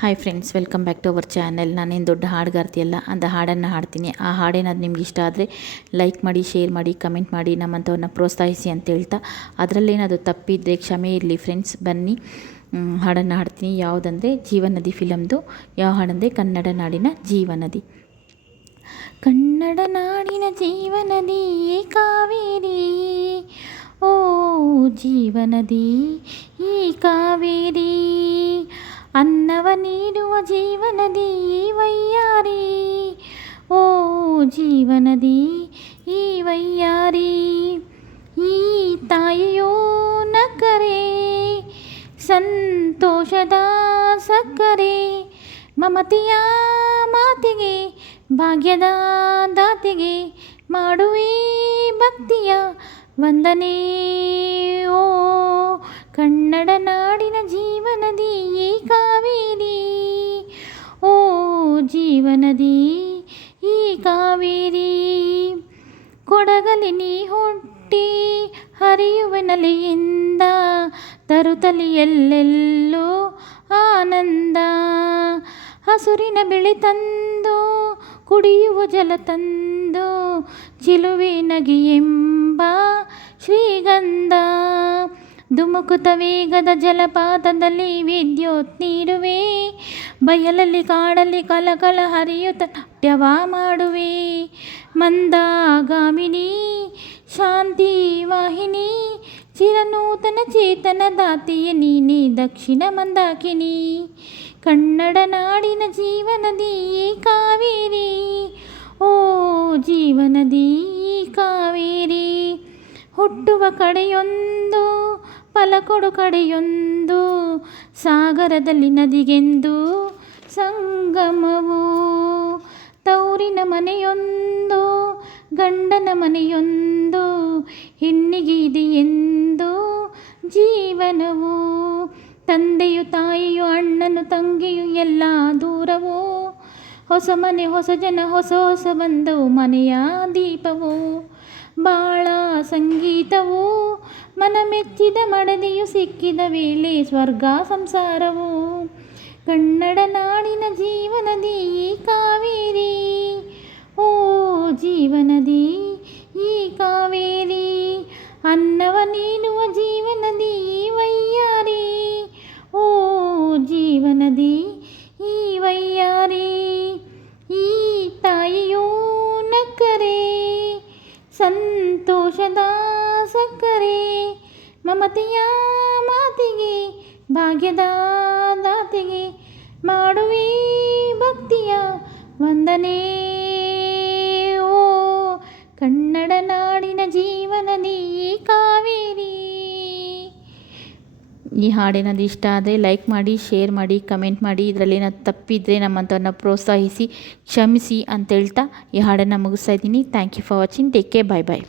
Hi friends welcome back to our channel ನಾನೇನು ದೊಡ್ಡ ಹಾಡುಗಾರ್ತಿಯಲ್ಲ ಅಂತ ಹಾಡನ್ನು ಹಾಡ್ತೀನಿ. ಆ ಹಾಡೇನಾದ್ರು ನಿಮ್ಗೆ ಇಷ್ಟ ಆದರೆ ಲೈಕ್ ಮಾಡಿ ಶೇರ್ ಮಾಡಿ ಕಮೆಂಟ್ ಮಾಡಿ ನಮ್ಮಂಥವ್ರನ್ನ ಪ್ರೋತ್ಸಾಹಿಸಿ ಅಂತ ಹೇಳ್ತಾ. ಅದರಲ್ಲೇನಾದರೂ ತಪ್ಪಿದ್ದರೆ ಕ್ಷಮೆ ಇರಲಿ ಫ್ರೆಂಡ್ಸ್ ಬನ್ನಿ ಹಾಡನ್ನು ಹಾಡ್ತೀನಿ. ಯಾವುದಂದರೆ, ಜೀವನದಿ ಫಿಲಮ್ದು. ಯಾವ ಹಾಡಂದರೆ, ಕನ್ನಡ ನಾಡಿನ ಜೀವನದಿ. ಕನ್ನಡ ನಾಡಿನ ಜೀವನದಿ ಕಾವೇರಿ? ಓ ಜೀವನದಿ ಈ ಕಾವೇರಿ? ಅನ್ನವ ನೀಡುವ ಜೀವನದಿ ವಯ್ಯಾರಿ ಓ ಜೀವನದಿ ಈ ವೈಯಾರಿ. ಈ ತಾಯಿಯೋ ನಕರೆ, ಸಂತೋಷದ ಸಕ್ಕರೆ. ಮಮತಿಯ ಮಾತಿಗೆ, ಭಾಗ್ಯದ ದಾತಿಗೆ ಮಾಡುವೆ ಭಕ್ತಿಯ ವಂದನೆ. ಓ ಕನ್ನಡ ನಾಡಿನ ಜೀವನದಿ ಈ ಕಾವೇರಿ. ಓ ಜೀವನದಿ ಈ ಕಾವೇರಿ. ಕೊಡಗಲಿ ನೀ ಹೊಟ್ಟಿ ಹರಿಯುವ ನಲಿಯಿಂದ ತರುತ್ತಲಿ ಎಲ್ಲೆಲ್ಲೋ ಆನಂದ. ಹಸುರಿನ ಬೆಳೆ ತಂದು ಕುಡಿಯುವ ಜಲ ತಂದು ಚಿಲುವೆ ನಗಿಯೆಂಬ ಶ್ರೀಗಂಧ. ಧುಮುಕುತ ವೇಗದ ಜಲಪಾತದಲ್ಲಿ ವಿದ್ಯುತ್ ನೀಡುವೆ. ಬಯಲಲ್ಲಿ ಕಾಡಲ್ಲಿ ಕಲಕಲ ಹರಿಯುತ್ತ ನಾಟ್ಯವ ಮಾಡುವೆ. ಮಂದಾಗಾಮಿನಿ, ಶಾಂತಿ ವಾಹಿನಿ, ಚಿರನೂತನ ಚೇತನ ದಾತಿಯ ನೀನೆ ದಕ್ಷಿಣ ಮಂದಾಕಿನಿ. ಕನ್ನಡ ನಾಡಿನ ಜೀವನದೀ ಕಾವೇರಿ. ಓ ಜೀವನದೀ ಕಾವೇರಿ. ಹುಟ್ಟುವ ಕಡೆಯೊಂದು ಫಲಕೊಡು ಕಡೆಯೊಂದು ಸಾಗರದಲ್ಲಿ ನದಿಗೆಂದು ಸಂಗಮವು, ತೌರಿನ ಮನೆಯೊಂದು, ಗಂಡನ ಮನೆಯೊಂದು, ಹೆಣ್ಣಿಗೆ ಇದೆಯೆಂದು ಜೀವನವು, ತಂದೆಯು ತಾಯಿಯು, ಅಣ್ಣನು ತಂಗಿಯು ಎಲ್ಲ ದೂರವು, ಹೊಸ ಮನೆ, ಹೊಸ ಜನ, ಹೊಸ ಹೊಸ ಬಂದವು, ಮನೆಯ ದೀಪವು, ಬಾಳ ಸಂಗೀತವು ಮನ ಮೆಚ್ಚಿದ ಮಡದಿಯು ಸಿಕ್ಕಿದ ವೇಳೆ ಸ್ವರ್ಗ ಸಂಸಾರವು ಕನ್ನಡ ನಾಡಿನ ಜೀವನದಿ ಈ ಕಾವೇರಿ. ಓ ಜೀವನದಿ ಈ ಕಾವೇರಿ, ಅನ್ನವ ನೀಡುವ ಜೀವನದಿ ವಯ್ಯಾರಿ ಓ ಜೀವನದಿ ಈ ವೈಯಾರಿ, ಈ ತಾಯಿಯೂ ನಕ್ಕರೆ, ಸಂತೋಷದ ಸಕ್ಕರೆ, ಮಮತೆಯ ಮಾತಿಗೆ, ಭಾಗ್ಯದ ದಾತಿಗೆ ಮಾಡುವೆ ಭಕ್ತಿಯ ವಂದನೆ. ಓ ಕನ್ನಡ ನಾಡಿನ ಜೀವನದಿ ಕಾವೇರಿ. ಈ ಹಾಡೇನಾದ್ರು ಇಷ್ಟ ಆದರೆ ಲೈಕ್ ಮಾಡಿ, ಶೇರ್ ಮಾಡಿ, ಕಮೆಂಟ್ ಮಾಡಿ. ಇದರಲ್ಲಿ ಏನಾದ್ರು ತಪ್ಪಿದರೆ ನಮ್ಮಂಥವ್ರನ್ನ ಪ್ರೋತ್ಸಾಹಿಸಿ, ಕ್ಷಮಿಸಿ ಅಂತ ಹೇಳ್ತಾ ಈ ಹಾಡನ್ನು ಮುಗಿಸ್ತಾ ಇದ್ದೀನಿ. Thank you for watching take care bye bye